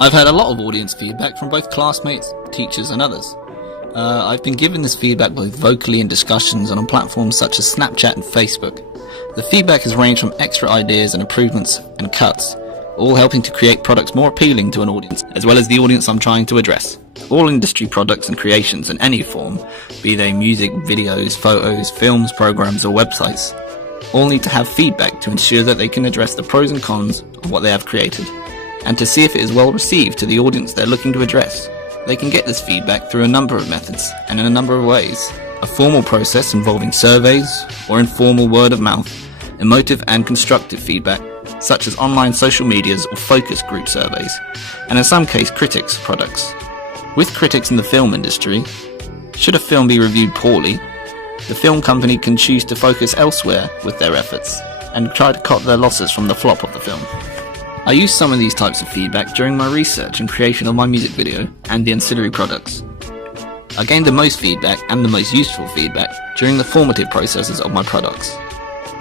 I've had a lot of audience feedback from both classmates, teachers and others. I've been given this feedback both vocally in discussions and on platforms such as Snapchat and Facebook. The feedback has ranged from extra ideas and improvements and cuts, all helping to create products more appealing to an audience, as well as the audience I'm trying to address. All industry products and creations in any form, be they music, videos, photos, films, programs or websites, all need to have feedback to ensure that they can address the pros and cons of what they have created, and to see if it is well received to the audience they're looking to address. They can get this feedback through a number of methods and in a number of ways. A formal process involving surveys or informal word of mouth, emotive and constructive feedback, such as online social medias or focus group surveys, and in some cases critics products. With critics in the film industry, should a film be reviewed poorly, the film company can choose to focus elsewhere with their efforts and try to cut their losses from the flop of the film. I used some of these types of feedback during my research and creation of my music video and the ancillary products. I gained the most feedback and the most useful feedback during the formative processes of my products.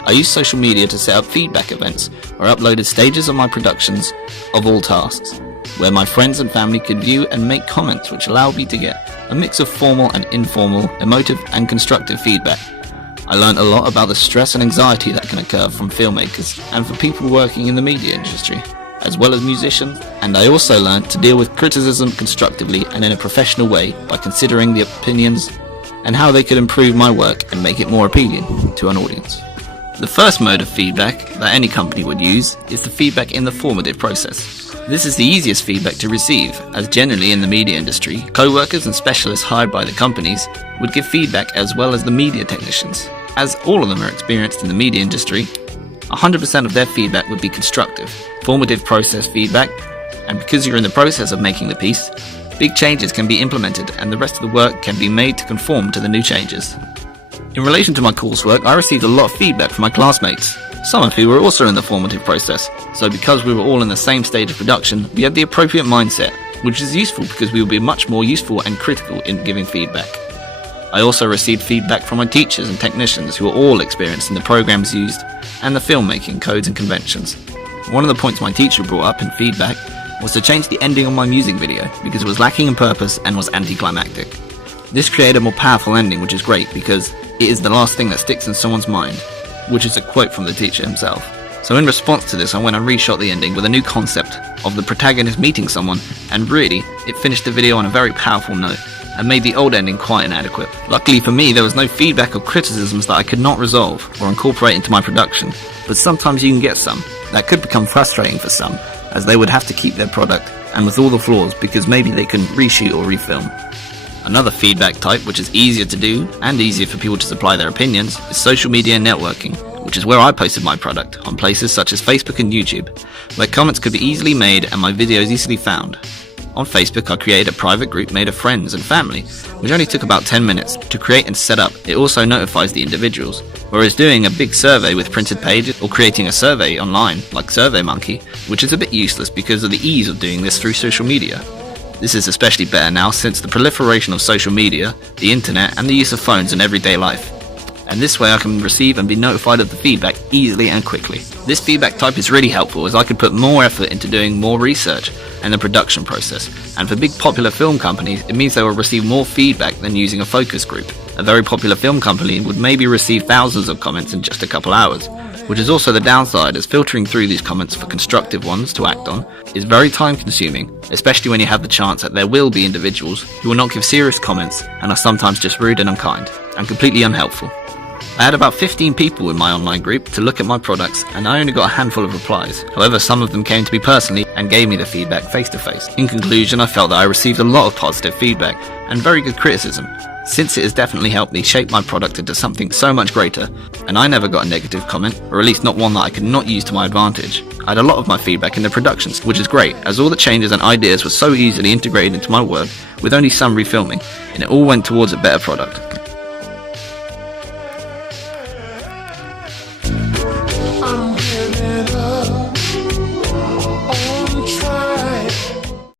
I used social media to set up feedback events or uploaded stages of my productions of all tasks, where my friends and family could view and make comments, which allowed me to get a mix of formal and informal, emotive and constructive feedback. I learned a lot about the stress and anxiety that can occur from filmmakers and for people working in the media industry, as well as musicians, and I also learned to deal with criticism constructively and in a professional way by considering the opinions and how they could improve my work and make it more appealing to an audience. The first mode of feedback that any company would use is the feedback in the formative process. This is the easiest feedback to receive, as generally in the media industry, co-workers and specialists hired by the companies would give feedback as well as the media technicians. As all of them are experienced in the media industry, 100% of their feedback would be constructive, formative process feedback, and because you're in the process of making the piece, big changes can be implemented and the rest of the work can be made to conform to the new changes. In relation to my coursework, I received a lot of feedback from my classmates, some of who were also in the formative process, so because we were all in the same stage of production, we had the appropriate mindset, which is useful because we will be much more useful and critical in giving feedback. I also received feedback from my teachers and technicians who are all experienced in the programs used and the filmmaking codes and conventions. One of the points my teacher brought up in feedback was to change the ending of my music video because it was lacking in purpose and was anticlimactic. This created a more powerful ending, which is great because it is the last thing that sticks in someone's mind, which is a quote from the teacher himself. So in response to this, I went and reshot the ending with a new concept of the protagonist meeting someone, and really, it finished the video on a very powerful note and made the old ending quite inadequate. Luckily for me, there was no feedback or criticisms that I could not resolve or incorporate into my production, but sometimes you can get some. That could become frustrating for some, as they would have to keep their product, and with all the flaws, because maybe they couldn't reshoot or refilm. Another feedback type, which is easier to do and easier for people to supply their opinions, is social media networking, which is where I posted my product on places such as Facebook and YouTube, where comments could be easily made and my videos easily found. On Facebook, I created a private group made of friends and family, which only took about 10 minutes to create and set up. It also notifies the individuals, whereas doing a big survey with printed pages or creating a survey online like SurveyMonkey, which is a bit useless because of the ease of doing this through social media. This is especially better now since the proliferation of social media, the internet and the use of phones in everyday life. And this way I can receive and be notified of the feedback easily and quickly. This feedback type is really helpful as I could put more effort into doing more research and the production process, and for big popular film companies it means they will receive more feedback than using a focus group. A very popular film company would maybe receive thousands of comments in just a couple hours, which is also the downside, as filtering through these comments for constructive ones to act on is very time consuming, especially when you have the chance that there will be individuals who will not give serious comments and are sometimes just rude and unkind and completely unhelpful. I had about 15 people in my online group to look at my products and I only got a handful of replies. However, some of them came to me personally and gave me the feedback face to face. In conclusion, I felt that I received a lot of positive feedback and very good criticism, since it has definitely helped me shape my product into something so much greater, and I never got a negative comment, or at least not one that I could not use to my advantage. I had a lot of my feedback in the productions, which is great, as all the changes and ideas were so easily integrated into my work with only some refilming, and it all went towards a better product.